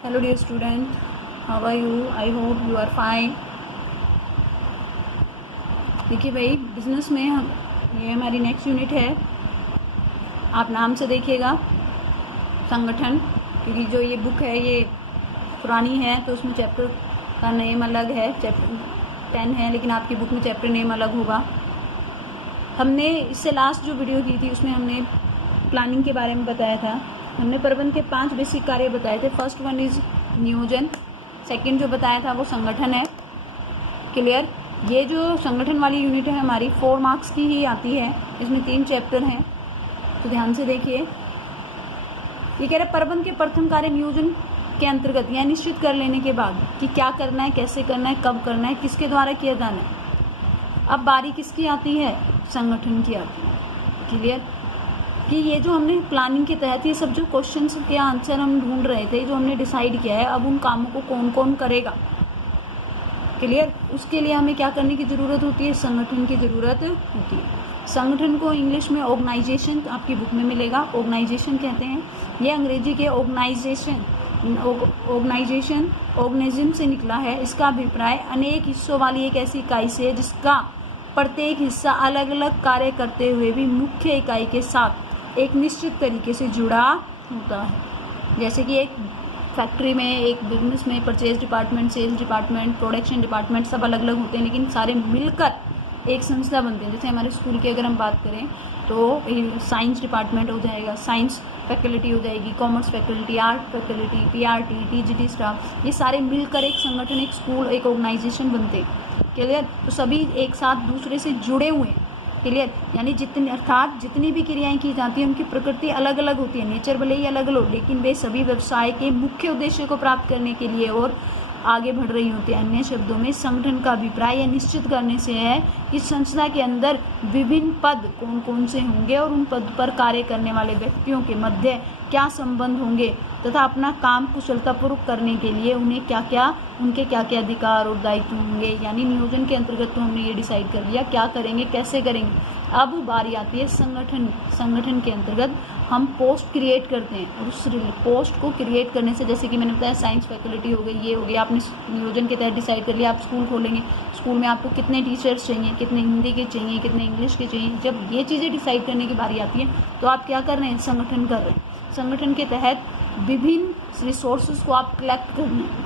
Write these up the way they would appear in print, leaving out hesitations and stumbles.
Hello dear student, how are you? I hope you are fine. देखिए भाई, business में हम ये हमारी नेक्स्ट यूनिट है। आप नाम से देखिएगा संगठन, क्योंकि जो ये बुक है ये पुरानी है तो उसमें चैप्टर का नेम अलग है, चैप्टर 10 है, लेकिन आपकी बुक में चैप्टर नेम अलग होगा। हमने इससे लास्ट जो वीडियो की थी उसमें हमने प्लानिंग के बारे में बताया था। हमने प्रबंध के 5 बेसिक कार्य बताए थे। फर्स्ट वन इज नियोजन, सेकंड जो बताया था वो संगठन है। क्लियर? ये जो संगठन वाली यूनिट है हमारी 4 मार्क्स की ही आती है। इसमें 3 चैप्टर हैं, तो ध्यान से देखिए। ये कह रहे प्रबंध के प्रथम कार्य नियोजन के अंतर्गत यह निश्चित कर लेने के बाद कि क्या करना है, कैसे करना है, कब करना है, किसके द्वारा किया जाना है। अब बारी किसकी आती है? संगठन की आती है। क्लियर? कि ये जो हमने प्लानिंग के तहत ये सब जो क्वेश्चंस के आंसर हम ढूंढ रहे थे, जो हमने डिसाइड किया है, अब उन कामों को कौन कौन करेगा। क्लियर? उसके लिए हमें क्या करने की ज़रूरत होती है? संगठन की ज़रूरत होती है। संगठन को इंग्लिश में ऑर्गेनाइजेशन आपकी बुक में मिलेगा। ऑर्गेनाइजेशन कहते हैं। ये अंग्रेजी के ऑर्गेनाइजेशन ऑर्गेनिज्म से निकला है। इसका अभिप्राय अनेक हिस्सों वाली एक ऐसी इकाई से जिसका प्रत्येक हिस्सा अलग अलग कार्य करते हुए भी मुख्य इकाई के साथ एक निश्चित तरीके से जुड़ा होता है। जैसे कि एक फैक्ट्री में, एक बिजनेस में purchase department, sales department, production department सब अलग अलग होते हैं, लेकिन सारे मिलकर एक संस्था बनते हैं। जैसे हमारे स्कूल की अगर हम बात करें तो साइंस डिपार्टमेंट हो जाएगा, साइंस फैकल्टी हो जाएगी, commerce faculty, art faculty, PRT, TGT staff, ये सारे मिलकर एक संगठन, एक स्कूल, एक ऑर्गेनाइजेशन बनते हैं। क्लियर? तो सभी एक साथ दूसरे से जुड़े हुए हैं। क्लियर? यानी जितनी अर्थात जितनी भी क्रियाएं की जाती हैं उनकी प्रकृति अलग अलग होती है, नेचर भले ही अलग अलग, लेकिन वे सभी व्यवसाय के मुख्य उद्देश्य को प्राप्त करने के लिए और आगे बढ़ रही होती है। अन्य शब्दों में संगठन का अभिप्राय यह निश्चित करने से है कि संस्था के अंदर विभिन्न पद कौन कौन से होंगे और उन पद पर कार्य करने वाले व्यक्तियों के मध्य क्या संबंध होंगे तथा अपना काम कुशलतापूर्वक करने के लिए उनके क्या क्या अधिकार और दायित्व होंगे। यानी नियोजन के अंतर्गत तो हमने ये डिसाइड कर लिया क्या करेंगे, कैसे करेंगे। अब बारी आती है संगठन। संगठन के अंतर्गत हम पोस्ट क्रिएट करते हैं, और उस पोस्ट को क्रिएट करने से, जैसे कि मैंने बताया साइंस फैकल्टी हो गई, ये हो गया, आपने नियोजन के तहत डिसाइड कर लिया आप स्कूल खोलेंगे। स्कूल में आपको कितने टीचर्स चाहिए, कितने हिंदी के चाहिए, कितने इंग्लिश के चाहिए। जब ये चीज़ें डिसाइड करने की बारी आती है तो आप क्या कर रहे हैं? संगठन कर रहे हैं। संगठन के तहत विभिन्न रिसोर्सेज को आप कलेक्ट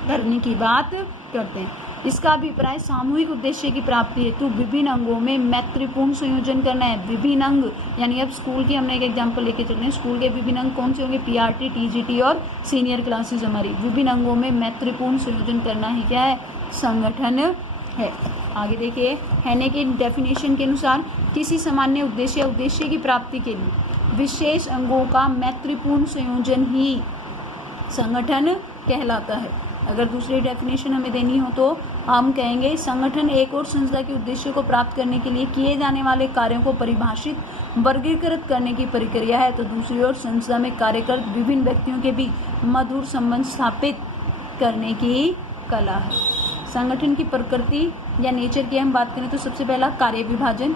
करने की बात करते हैं। इसका अभिप्राय सामूहिक उद्देश्य की प्राप्ति हेतु विभिन्न अंगों में मैत्रीपूर्ण संयोजन करना है। विभिन्न अंग यानी अब स्कूल की हमने एक एग्जांपल लेके चल रहे हैं। स्कूल के विभिन्न अंग कौन से होंगे? पीआरटी, टीजीटी और सीनियर क्लासेज हमारी। विभिन्न अंगों में मैत्रीपूर्ण संयोजन करना ही क्या है? संगठन है। आगे देखिए, हैने की डेफिनेशन के अनुसार किसी सामान्य उद्देश्य या उद्देश्य की प्राप्ति के लिए विशेष अंगों का मैत्रीपूर्ण संयोजन ही संगठन कहलाता है। अगर दूसरी डेफिनेशन हमें देनी हो तो हम कहेंगे संगठन एक और संस्था के उद्देश्य को प्राप्त करने के लिए किए जाने वाले कार्यों को परिभाषित, वर्गीकृत करने की प्रक्रिया है। तो दूसरी ओर संस्था में कार्यरत विभिन्न व्यक्तियों के बीच मधुर संबंध स्थापित करने की कला है। संगठन की प्रकृति या नेचर की हम बात करें तो सबसे पहला कार्य विभाजन।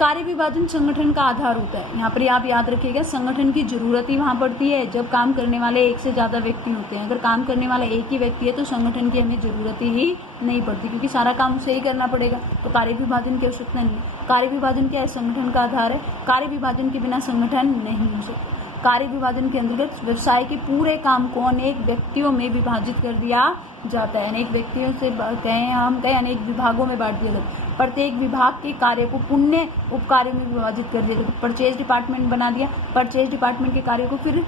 कार्य विभाजन संगठन का आधार होता है। यहाँ पर आप याद रखिएगा, संगठन की जरूरत ही वहाँ पड़ती है जब काम करने वाले एक से ज़्यादा व्यक्ति होते हैं। अगर काम करने वाला एक ही व्यक्ति है तो संगठन की हमें जरूरत ही नहीं पड़ती, क्योंकि सारा काम उसे ही करना पड़ेगा। तो कार्य विभाजन की आवश्यकता नहीं है। कार्य विभाजन क्या है? संगठन का आधार है। कार्य विभाजन के बिना संगठन नहीं हो सकता। कार्य विभाजन के अंतर्गत व्यवसाय के पूरे काम को अनेक व्यक्तियों में विभाजित कर दिया जाता है। अनेक व्यक्तियों से हम कहें अनेक विभागों में बांट दिया जाता है। प्रत्येक विभाग के कार्य को पुण्य उपकार्यों में विभाजित कर दिया जाता है। परचेज डिपार्टमेंट बना दिया, परचेज डिपार्टमेंट के कार्य को फिर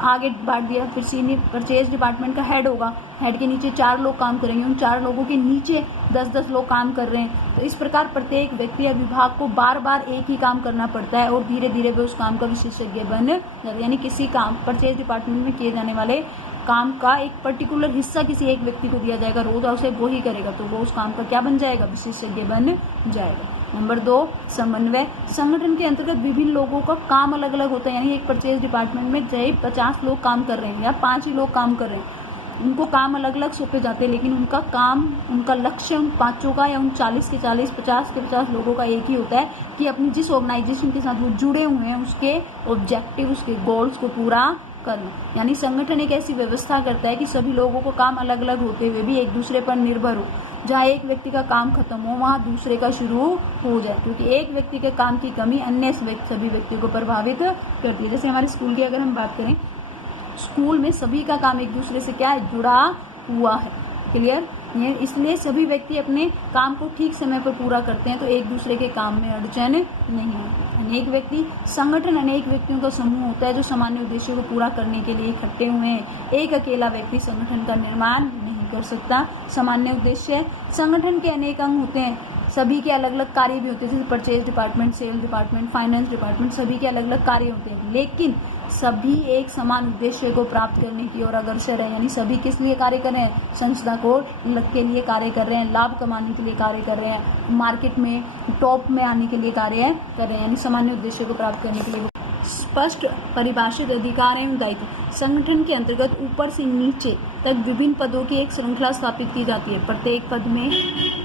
आगे बांट दिया। फिर सीनियर परचेज डिपार्टमेंट का हेड होगा, हेड के नीचे 4 लोग काम करेंगे, उन 4 लोगों के नीचे 10-10 लोग काम कर रहे हैं। तो इस प्रकार प्रत्येक व्यक्ति या विभाग को बार बार एक ही काम करना पड़ता है और धीरे धीरे वे उस काम का विशेषज्ञ बन जाते हैं। यानी किसी काम परचेज डिपार्टमेंट में किए जाने वाले काम का एक पर्टिकुलर हिस्सा किसी एक व्यक्ति को दिया जाएगा, रोज उसे वो ही करेगा, तो वो उस काम का क्या बन जाएगा? विशेषज्ञ बन जाएगा। नंबर 2, समन्वय। संगठन के अंतर्गत विभिन्न लोगों का काम अलग अलग होता है। यानी एक परचेज डिपार्टमेंट में चाहे 50 लोग काम कर रहे हैं या 5 ही लोग काम कर रहे हैं, उनको काम अलग अलग सौंपे जाते हैं, लेकिन उनका काम, उनका लक्ष्य उन 5 का या उन 40 के 40, 50 के 50 लोगों का एक ही होता है कि अपनी जिस ऑर्गेनाइजेशन के साथ वो जुड़े हुए हैं उसके ऑब्जेक्टिव, उसके गोल्स को पूरा करना, यानी संगठन एक ऐसी व्यवस्था करता है कि सभी लोगों को काम अलग अलग होते हुए भी एक दूसरे पर निर्भर हो। जहाँ एक व्यक्ति का काम खत्म हो वहाँ दूसरे का शुरू हो जाए, क्योंकि एक व्यक्ति के काम की कमी अन्य सभी व्यक्तियों को प्रभावित करती है। जैसे हमारे स्कूल की अगर हम बात करें, स्कूल में सभी का काम एक दूसरे से क्या है, जुड़ा हुआ है। क्लियर? ये इसलिए सभी व्यक्ति अपने काम को ठीक समय पर पूरा करते हैं, तो एक दूसरे के काम में अड़चन नहीं है। अनेक व्यक्ति संगठन अनेक व्यक्तियों का समूह होता है जो सामान्य उद्देश्यों को पूरा करने के लिए इकट्ठे हुए हैं। एक अकेला व्यक्ति संगठन का निर्माण नहीं कर सकता। सामान्य उद्देश्य संगठन के अनेक अंग होते हैं, सभी के अलग अलग कार्य भी होते हैं, जैसे purchase department, sale department, finance department, सभी के अलग अलग कार्य होते हैं, लेकिन सभी एक समान उद्देश्य को प्राप्त करने की ओर अग्रसर है। यानी सभी किस लिए कार्य कर रहे हैं, संस्था को के लिए कार्य कर रहे हैं, लाभ कमाने के लिए कार्य कर रहे हैं, मार्केट में टॉप में आने के लिए कार्य कर रहे हैं, यानी सामान्य उद्देश्य को प्राप्त करने के लिए। स्पष्ट परिभाषित अधिकार एवं दायित्व संगठन के अंतर्गत ऊपर से नीचे तक विभिन्न पदों की एक श्रृंखला स्थापित की जाती है। प्रत्येक पद में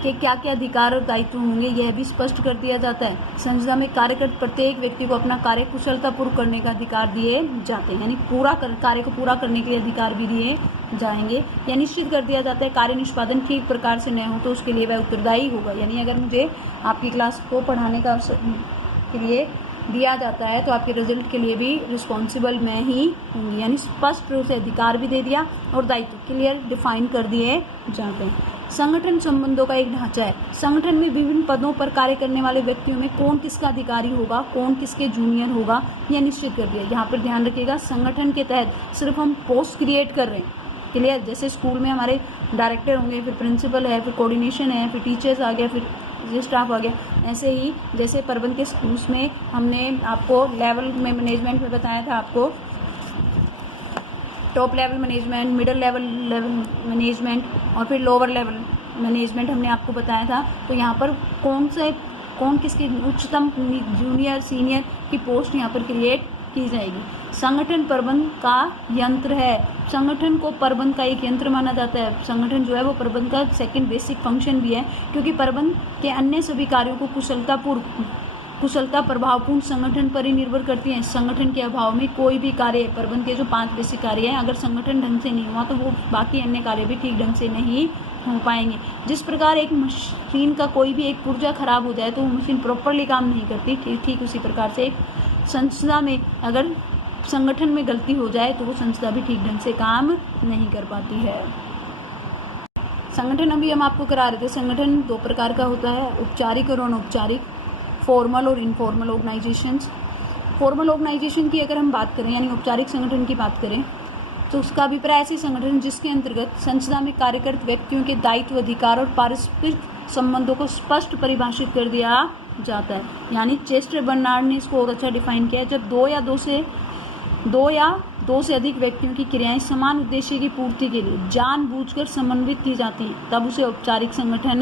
के क्या क्या अधिकार और दायित्व होंगे यह भी स्पष्ट कर दिया जाता है। संस्था में कार्यरत प्रत्येक व्यक्ति को अपना कार्य कुशलतापूर्वक करने का अधिकार दिए जाते हैं, यानी कार्य को पूरा करने के लिए अधिकार भी दिए जाएंगे। यह निश्चित कर दिया जाता है कार्य निष्पादन ठीक प्रकार से न हो तो उसके लिए वह उत्तरदायी होगा। यानी अगर मुझे आपकी क्लास को पढ़ाने का के लिए दिया जाता है तो आपके रिजल्ट के लिए भी रिस्पॉन्सिबल मैं ही होंगी। यानी स्पष्ट रूप से अधिकार भी दे दिया और दायित्व क्लियर डिफाइन कर दिए जाते हैं। संगठन संबंधों का एक ढांचा है। संगठन में विभिन्न पदों पर कार्य करने वाले व्यक्तियों में कौन किसका अधिकारी होगा, कौन किसके जूनियर होगा, यह निश्चित कर दिया। यहाँ पर ध्यान रखिएगा, संगठन के तहत सिर्फ हम पोस्ट क्रिएट कर रहे हैं। क्लियर? जैसे स्कूल में हमारे डायरेक्टर होंगे, फिर प्रिंसिपल है, फिर कोऑर्डिनेशन है, फिर टीचर्स आ गया, फिर स्टाफ आ गया। ऐसे ही जैसे प्रबंध के उसमें हमने आपको लेवल में मैनेजमेंट में बताया था, आपको top level management, middle level management और फिर लोअर लेवल मैनेजमेंट हमने आपको बताया था। तो यहाँ पर कौन किसके उच्चतम, जूनियर, सीनियर की पोस्ट यहाँ पर क्रिएट की जाएगी। संगठन प्रबंध का यंत्र है। संगठन को प्रबंध का एक यंत्र माना जाता है। संगठन जो है वो प्रबंध का सेकंड बेसिक फंक्शन भी है, क्योंकि प्रबंध के अन्य सभी कार्यों को कुशलता प्रभावपूर्ण संगठन पर ही निर्भर करती है। संगठन के अभाव में कोई भी कार्य, प्रबंध के जो 5 बेसिक कार्य हैं, अगर संगठन ढंग से नहीं हुआ तो वो बाकी अन्य कार्य भी ठीक ढंग से नहीं हो पाएंगे। जिस प्रकार एक मशीन का कोई भी एक पुर्जा खराब हो जाए तो वो मशीन प्रॉपरली काम नहीं करती, ठीक उसी प्रकार से एक संस्था में अगर संगठन में गलती हो जाए तो वो संस्था भी ठीक ढंग से काम नहीं कर पाती है। संगठन अभी हम आपको करा रहे थे, संगठन 2 प्रकार का होता है, औपचारिक और अनौपचारिक, फॉर्मल और इनफॉर्मल ऑर्गेनाइजेशंस। फॉर्मल ऑर्गेनाइजेशन की अगर हम बात करें, यानी औपचारिक संगठन की बात करें, तो उसका अभिप्राय ऐसे संगठन जिसके अंतर्गत संस्था में कार्यरत व्यक्तियों के दायित्व, अधिकार और पारस्परिक संबंधों को स्पष्ट परिभाषित कर दिया जाता है। यानी चेस्टर बर्नार्ड ने इसको और अच्छा डिफाइन किया है, जब दो या दो से अधिक व्यक्तियों की क्रियाएं समान उद्देश्य की पूर्ति के लिए जानबूझकर समन्वित की जाती हैं, तब उसे औपचारिक संगठन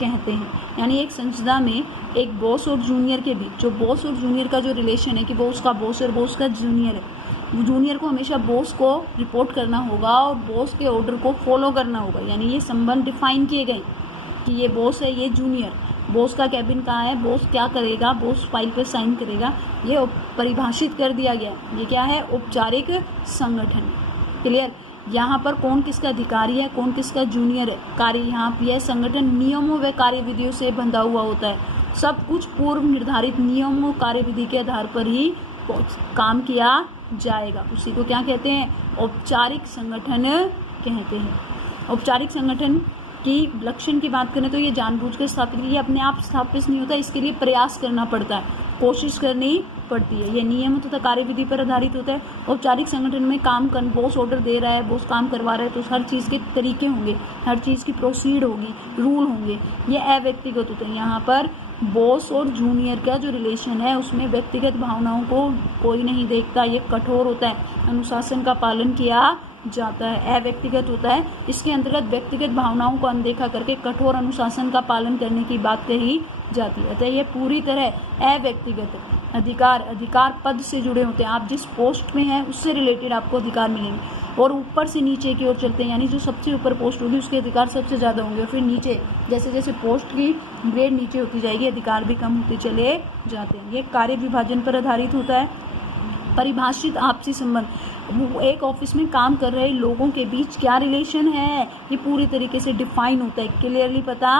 कहते हैं। यानी एक संस्था में एक बॉस और जूनियर के बीच, जो बॉस और जूनियर का जो रिलेशन है कि वो उसका बॉस और बॉस का जूनियर है, जूनियर को हमेशा बॉस को रिपोर्ट करना होगा और बॉस के ऑर्डर को फॉलो करना होगा। यानी ये संबंध डिफाइन किए गए कि ये बॉस है, ये जूनियर, बॉस का कैबिन कहाँ है, बॉस क्या करेगा, बॉस फाइल पर साइन करेगा, ये परिभाषित कर दिया गया। ये क्या है, औपचारिक संगठन। क्लियर? यहाँ पर कौन किसका अधिकारी है, कौन किसका जूनियर है, कार्य यहाँ पर यह संगठन नियमों व कार्यविधियों से बंधा हुआ होता है। सब कुछ पूर्व निर्धारित नियमों, कार्यविधि के आधार पर ही काम किया जाएगा। उसी को क्या कहते हैं, औपचारिक संगठन कहते हैं। औपचारिक संगठन की लक्षण की बात करें तो ये जानबूझकर स्थापित, ये अपने आप स्थापित नहीं होता, इसके लिए प्रयास करना पड़ता है, कोशिश करनी पड़ती है। ये नियम तथा कार्यविधि पर आधारित होता है। औपचारिक संगठन में बॉस ऑर्डर दे रहा है, बॉस काम करवा रहा है, तो हर चीज़ के तरीके होंगे, हर चीज़ की प्रोसीड होगी, रूल होंगे। ये अव्यक्तिगत होते हैं। यहाँ पर बॉस और जूनियर का जो रिलेशन है उसमें व्यक्तिगत भावनाओं को कोई नहीं देखता, ये कठोर होता है, अनुशासन का पालन किया जाता है, अव्यक्तिगत होता है। इसके अंतर्गत व्यक्तिगत भावनाओं को अनदेखा करके कठोर अनुशासन का पालन करने की बात कही जाती है। अतः यह पूरी तरह अव्यक्तिगत है। अधिकार पद से जुड़े होते हैं, आप जिस पोस्ट में हैं उससे रिलेटेड आपको अधिकार मिलेंगे, और ऊपर से नीचे की ओर चलते हैं, यानी जो सबसे ऊपर पोस्ट होगी उसके अधिकार सबसे ज़्यादा होंगे, और फिर नीचे जैसे जैसे पोस्ट की ग्रेड नीचे होती जाएगी अधिकार भी कम होते चले जाते हैं। ये कार्य विभाजन पर आधारित होता है। परिभाषित आपसी संबंध, वो एक ऑफिस में काम कर रहे लोगों के बीच क्या रिलेशन है, ये पूरी तरीके से डिफाइन होता है, क्लियरली पता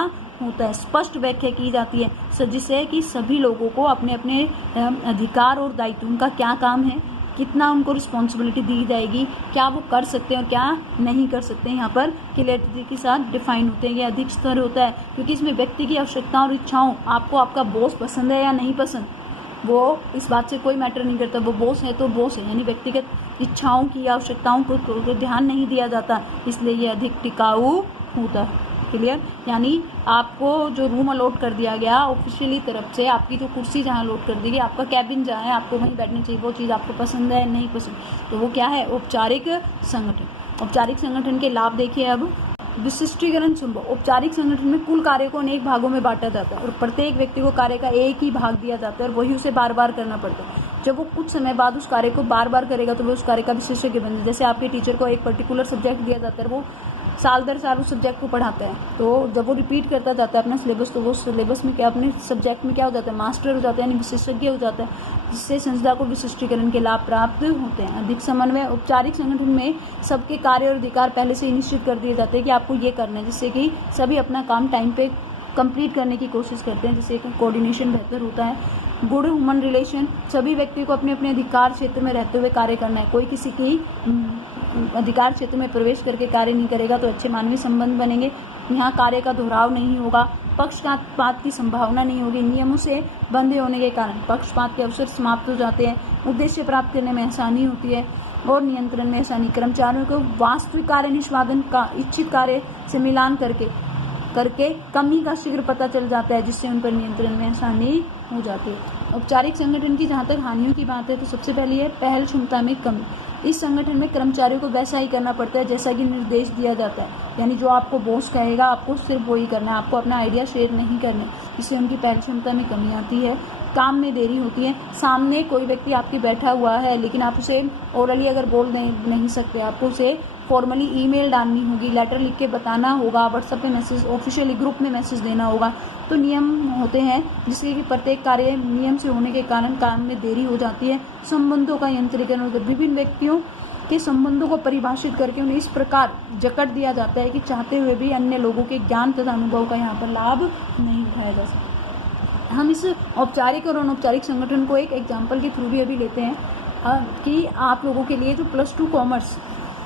होता है, स्पष्ट व्याख्या की जाती है, जिससे कि सभी लोगों को अपने अपने अधिकार और दायित्व, उनका क्या काम है, कितना उनको रिस्पॉन्सिबिलिटी दी जाएगी, क्या वो कर सकते हैं और क्या नहीं कर सकते हैं, यहाँ पर क्लियरिटी के साथ डिफाइन होते हैं। ये अधिक स्तर होता है क्योंकि इसमें व्यक्ति की आवश्यकताओं और इच्छाओं, आपको आपका बॉस पसंद है या नहीं पसंद, वो इस बात से कोई मैटर नहीं करता, वो बॉस है तो बॉस है, यानी व्यक्तिगत इच्छाओं की आवश्यकताओं को ध्यान नहीं दिया जाता, इसलिए ये अधिक टिकाऊ होता है। क्लियर, यानी आपको जो रूम अलॉट कर दिया गया ऑफिशियली तरफ से, आपकी जो कुर्सी जहाँ अलॉट कर दी गई, आपका कैबिन जहाँ है, आपको वहीं बैठना चाहिए, वो चीज़ आपको पसंद है नहीं पसंद, तो वो क्या है, औपचारिक संगठन। औपचारिक संगठन के लाभ देखिए अब। विशिष्टीकरण संभव, औपचारिक संगठन में कुल कार्य को अनेक भागों में बांटा जाता है और प्रत्येक व्यक्ति को कार्य का एक ही भाग दिया जाता है और वही उसे बार बार करना पड़ता है। जब वो कुछ समय बाद उस कार्य को बार बार करेगा तो वो उस कार्य का विशेषज्ञ बन जाए। जैसे आपके टीचर को एक पर्टिकुलर सब्जेक्ट दिया जाता है, वो साल दर साल उस सब्जेक्ट को पढ़ाते हैं, तो जब वो रिपीट करता जाता है अपना सिलेबस, तो वो सिलेबस में क्या, अपने सब्जेक्ट में क्या हो जाता है, मास्टर हो जाता है, यानी विशेषज्ञ हो जाता है, जिससे संस्था को विशिष्टीकरण के लाभ प्राप्त होते हैं। अधिक समन्वय, औपचारिक संगठन में सबके कार्य और अधिकार पहले से ही निश्चित कर दिए जाते हैं कि आपको ये करना है, जिससे कि सभी अपना काम टाइम पे कंप्लीट करने की कोशिश करते हैं, जिससे कोऑर्डिनेशन बेहतर होता है। गुड ह्यूमन रिलेशन, सभी व्यक्ति को अपने अपने अधिकार क्षेत्र में रहते हुए कार्य करना है, कोई किसी की अधिकार क्षेत्र में प्रवेश करके कार्य नहीं करेगा तो अच्छे मानवीय संबंध बनेंगे। यहाँ कार्य का दोहराव नहीं होगा, पक्षपात की संभावना नहीं होगी, नियमों से बंधे होने के कारण पक्षपात के अवसर समाप्त हो जाते हैं, उद्देश्य प्राप्त करने में आसानी होती है और नियंत्रण में आसानी। कर्मचारियों को वास्तविक कार्य निष्पादन का इच्छित कार्य से मिलान करके कमी का शीघ्र पता चल जाता है, जिससे उन पर नियंत्रण में आसानी हो जाती है। औपचारिक संगठन की जहाँ तक हानियों की बात है तो सबसे पहली है पहल क्षमता में कमी। इस संगठन में कर्मचारियों को वैसा ही करना पड़ता है जैसा कि निर्देश दिया जाता है, यानी जो आपको बॉस कहेगा आपको सिर्फ वही करना है, आपको अपना आइडिया शेयर नहीं करने, इससे उनकी पहल क्षमता में कमी आती है। काम में देरी होती है, सामने कोई व्यक्ति आपके बैठा हुआ है लेकिन आप उसे ओरली अगर बोल नहीं सकते, आपको उसे फॉर्मली ईमेल डालनी होगी, लेटर लिख के बताना होगा, व्हाट्सएप पे मैसेज, ऑफिशियली ग्रुप में मैसेज देना होगा, तो नियम होते हैं जिससे कि प्रत्येक कार्य नियम से होने के कारण काम में देरी हो जाती है। संबंधों का यंत्रीकरण होता है, विभिन्न व्यक्तियों के संबंधों को परिभाषित करके उन्हें इस प्रकार जकड़ दिया जाता है कि चाहते हुए भी अन्य लोगों के ज्ञान तथा अनुभव का यहाँ पर लाभ नहीं उठाया जा सकता। हम इस औपचारिक और अनौपचारिक संगठन को एक एग्जाम्पल के थ्रू भी अभी लेते हैं कि आप लोगों के लिए जो +2 कॉमर्स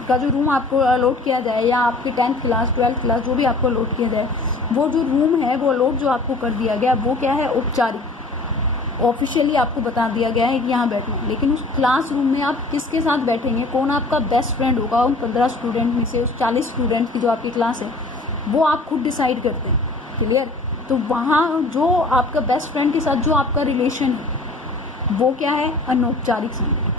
का जो रूम आपको अलॉट किया जाए, या आपके 10th क्लास 12th क्लास जो भी आपको अलॉट किया जाए, वो जो रूम है वो अलॉट जो आपको कर दिया गया वो क्या है, औपचारिक, ऑफिशियली आपको बता दिया गया है कि यहाँ बैठना है। लेकिन उस क्लास रूम में आप किसके साथ बैठेंगे, कौन आपका बेस्ट फ्रेंड होगा उन 15 स्टूडेंट में से, उस 40 स्टूडेंट की जो आपकी क्लास है, वो आप खुद डिसाइड करते हैं। क्लियर, तो वहाँ जो आपका बेस्ट फ्रेंड के साथ जो आपका रिलेशन है वो क्या है, अनौपचारिक संगठन।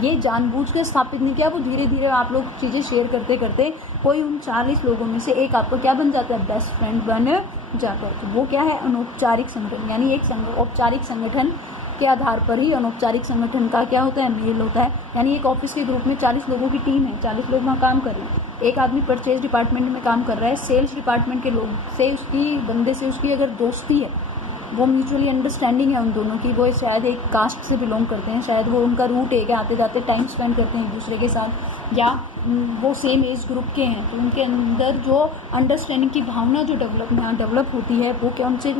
ये जानबूझकर स्थापित नहीं किया, वो धीरे धीरे आप लोग चीज़ें शेयर करते करते कोई उन 40 लोगों में से एक आपको क्या बन जाता है, बेस्ट फ्रेंड बन जाता है, तो वो क्या है, अनौपचारिक संगठन। यानी एक औपचारिक संगठन के आधार पर ही अनौपचारिक संगठन का क्या होता है, मेल होता है। यानी एक ऑफिस के ग्रुप में 40 लोगों की टीम है, 40 लोग वहाँ काम कर रहे हैं, एक आदमी परचेज डिपार्टमेंट में काम कर रहा है, सेल्स डिपार्टमेंट के लोग से उसकी बंदे से उसकी अगर दोस्ती है, वो म्यूचुअली अंडरस्टैंडिंग है उन दोनों की, वो शायद एक कास्ट से बिलोंग करते हैं, शायद वो उनका रूट एक है, आते जाते टाइम स्पेंड करते हैं एक दूसरे के साथ, या वो सेम एज ग्रुप के हैं, तो उनके अंदर जो अंडरस्टैंडिंग की भावना जो डेवलप होती है वो क्या उनसे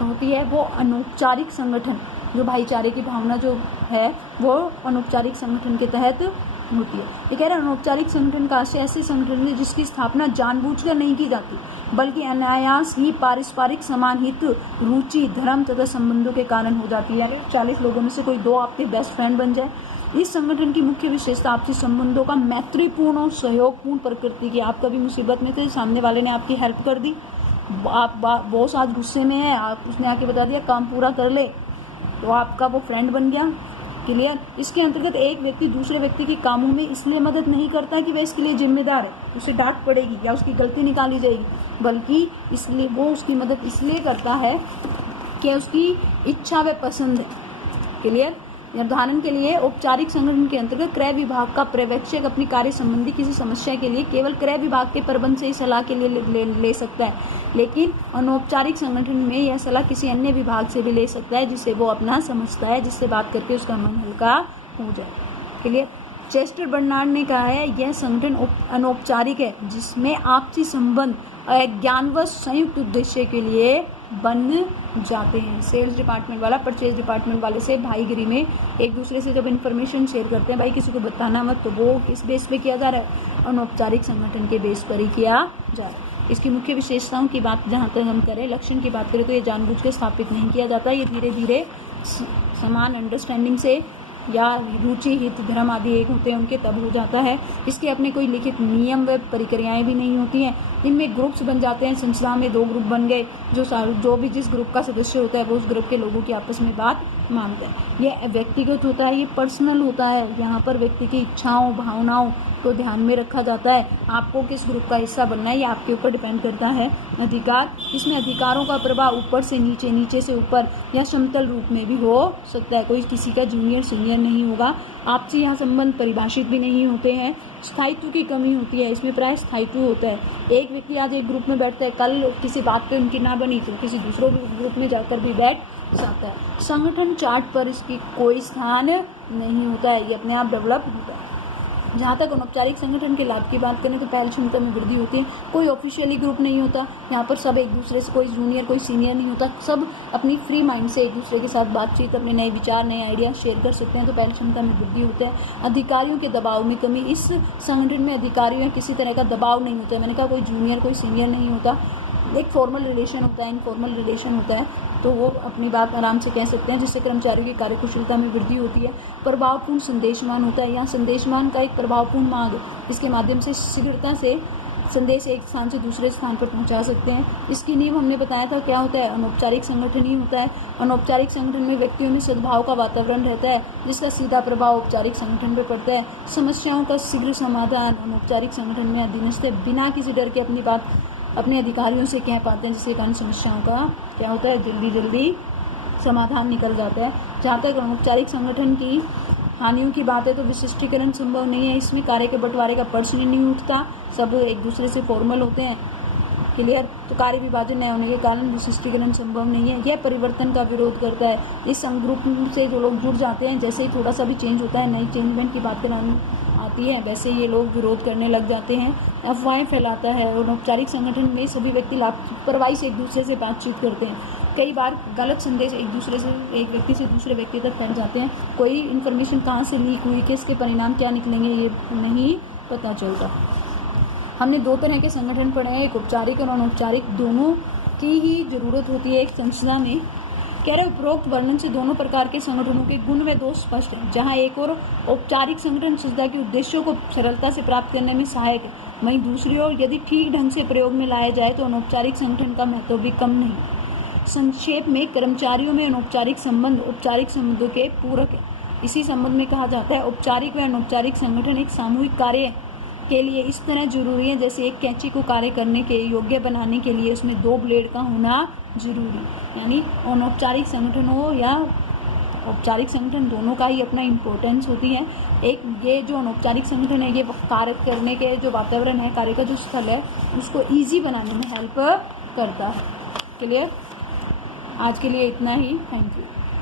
होती है, वो अनौपचारिक संगठन, जो भाईचारे की भावना जो है वो अनौपचारिक संगठन के तहत होती है। ये कह रहे हैं अनौपचारिक संगठन का आशय ऐसे संगठन है जिसकी स्थापना जानबूझकर नहीं की जाती, बल्कि अनायास ही पारस्परिक समान हित, रुचि, धर्म तथा संबंधों के कारण हो जाती है। यानी 40 लोगों में से कोई 2 आपके बेस्ट फ्रेंड बन जाए। इस संगठन की मुख्य विशेषता आपसी संबंधों का मैत्रीपूर्ण और सहयोगपूर्ण प्रकृति की। आप कभी मुसीबत में थे, सामने वाले ने आपकी हेल्प कर दी, आप बॉस आज गुस्से में है, आप उसने आके बता दिया काम पूरा कर ले, तो आपका वो फ्रेंड बन गया। क्लियर, इसके अंतर्गत एक व्यक्ति दूसरे व्यक्ति के कामों में इसलिए मदद नहीं करता कि वह इसके लिए जिम्मेदार है, उसे डांट पड़ेगी या उसकी गलती निकाली जाएगी, बल्कि इसलिए वो उसकी मदद इसलिए करता है कि उसकी इच्छा व पसंद है। क्लियर, उदाहरण के लिए औपचारिक संगठन के अंतर्गत क्रय विभाग का पर्यवेक्षक अपनी कार्य संबंधी किसी समस्या के लिए केवल क्रय विभाग के प्रबंध से ही सलाह के लिए ले सकता है, लेकिन अनौपचारिक संगठन में यह सलाह किसी अन्य विभाग से भी ले सकता है जिसे वो अपना समझता है, जिससे बात करके उसका मन हल्का हो जाए। क्लियर। चेस्टर बर्नार्ड ने कहा है यह संगठन अनौपचारिक है जिसमें आपसी संबंध ज्ञानवश संयुक्त उद्देश्य के लिए बन जाते हैं। सेल्स डिपार्टमेंट वाला परचेज डिपार्टमेंट वाले से भाईगिरी में एक दूसरे से जब इन्फॉर्मेशन शेयर करते हैं, भाई किसी को बताना मत, तो वो किस बेस पे किया जा रहा है, अनौपचारिक संगठन के बेस पर ही किया जा रहा है। इसकी मुख्य विशेषताओं की बात जहाँ तक हम करें, लक्षण की बात करें तो ये जानबूझकर स्थापित नहीं किया जाता, ये धीरे धीरे समान अंडरस्टैंडिंग से या रुचि हित धर्म आदि एक होते हैं उनके तब हो जाता है। इसके अपने कोई लिखित नियम व प्रक्रियाएं भी नहीं होती हैं। इनमें ग्रुप्स बन जाते हैं, संस्था में 2 ग्रुप बन गए, जो भी जिस ग्रुप का सदस्य होता है वो उस ग्रुप के लोगों की आपस में बात मानता है। यह व्यक्तिगत होता है, ये पर्सनल होता है, यहाँ पर व्यक्ति की इच्छाओं भावनाओं को ध्यान में रखा जाता है। आपको किस ग्रुप का हिस्सा बनना है ये आपके ऊपर डिपेंड करता है। अधिकार, इसमें अधिकारों का प्रभाव ऊपर से नीचे, नीचे से ऊपर या समतल रूप में भी हो सकता है। कोई किसी का जूनियर सीनियर नहीं होगा। आपसी यहाँ संबंध परिभाषित भी नहीं होते हैं। स्थायित्व की कमी होती है, इसमें प्राय स्थायित्व होता है। एक व्यक्ति आज एक ग्रुप में बैठता है, कल किसी बात पे उनकी ना बनी तो किसी दूसरे ग्रुप में जाकर भी बैठ सकता है। संगठन चार्ट पर इसकी कोई स्थान नहीं होता है, ये अपने आप डेवलप होता है। जहाँ तक अनौपचारिक संगठन के लाभ की बात करें तो पहल क्षमता में वृद्धि होती है। कोई ऑफिशियली ग्रुप नहीं होता, यहाँ पर सब एक दूसरे से, कोई जूनियर कोई सीनियर नहीं होता, सब अपनी फ्री माइंड से एक दूसरे के साथ बातचीत, अपने नए विचार नए आइडिया शेयर कर सकते हैं, तो पहल क्षमता में वृद्धि होता है। अधिकारियों के दबाव में कमी, इस संगठन में अधिकारियों या किसी तरह का दबाव नहीं होता है। मैंने कहा कोई जूनियर कोई सीनियर नहीं होता, एक फॉर्मल रिलेशन होता है, इनफॉर्मल रिलेशन होता है, तो वो अपनी बात आराम से कह सकते हैं, जिससे कर्मचारियों की कार्यकुशलता में वृद्धि होती है। प्रभावपूर्ण संदेशमान होता है, यहाँ संदेशमान का एक प्रभावपूर्ण मार्ग, इसके माध्यम से शीघ्रता से संदेश एक स्थान से दूसरे स्थान पर पहुंचा सकते हैं। इसकी नींव हमने बताया था क्या होता है, अनौपचारिक संगठन ही होता है। अनौपचारिक संगठन में व्यक्तियों में सद्भाव का वातावरण रहता है, जिसका सीधा प्रभाव औपचारिक संगठन पर पड़ता है। समस्याओं का शीघ्र समाधान अनौपचारिक संगठन में अधीनस्थ बिना किसी डर के अपनी बात अपने अधिकारियों से कह पाते हैं, जिसके कारण समस्याओं का क्या होता है, जल्दी जल्दी समाधान निकल जाता है। जहाँ तक अनौपचारिक संगठन की हानियों की बात है तो विशिष्टीकरण संभव नहीं है, इसमें कार्य के बंटवारे का प्रश्न ही नहीं उठता, सब एक दूसरे से फॉर्मल होते हैं। क्लियर। तो कार्य विभाजन न होने के कारण विशिष्टीकरण संभव नहीं है। यह परिवर्तन का विरोध करता है। इस संग्रुप से जो लोग जुड़ जाते हैं, जैसे ही थोड़ा सा भी चेंज होता है, नई चेंजमेंट की बात करानी आती है, वैसे ये लोग विरोध करने लग जाते हैं, अफवाहें फैलाता है। और अनौपचारिक संगठन में सभी व्यक्ति लापरवाही से एक दूसरे से बातचीत करते हैं। कई बार गलत संदेश एक दूसरे से, एक व्यक्ति से दूसरे व्यक्ति तक फैल जाते हैं। कोई इन्फॉर्मेशन कहाँ से लीक हुई, किसके परिणाम क्या निकलेंगे, ये नहीं पता चलता। हमने 2 तरह के संगठन पढ़े हैं, एक औपचारिक और अनौपचारिक, दोनों की ही जरूरत होती है एक संस्था में। कह रहे उपरोक्त वर्णन से दोनों प्रकार के संगठनों के गुण व दोष स्पष्ट हैं। जहाँ एक और औपचारिक संगठन संस्था के उद्देश्यों को सरलता से प्राप्त करने में सहायक है, वहीं दूसरी ओर यदि ठीक ढंग से प्रयोग में लाया जाए तो अनौपचारिक संगठन का महत्व भी कम नहीं। संक्षेप में कर्मचारियों में अनौपचारिक संबंध औपचारिक संबंधों के पूरक है। इसी संबंध में कहा जाता है औपचारिक व अनौपचारिक संगठन एक सामूहिक कार्य के लिए इस तरह जरूरी है जैसे एक कैंची को कार्य करने के योग्य बनाने के लिए उसमें 2 ब्लेड का होना जरूरी। यानी अनौपचारिक संगठन हो या औपचारिक संगठन, दोनों का ही अपना इम्पोर्टेंस होती है। एक ये जो अनौपचारिक संगठन है, ये कार्य करने के जो वातावरण है, कार्य का जो स्थल है, उसको ईजी बनाने में हेल्प करता है। क्लियर। आज के लिए इतना ही, थैंक यू।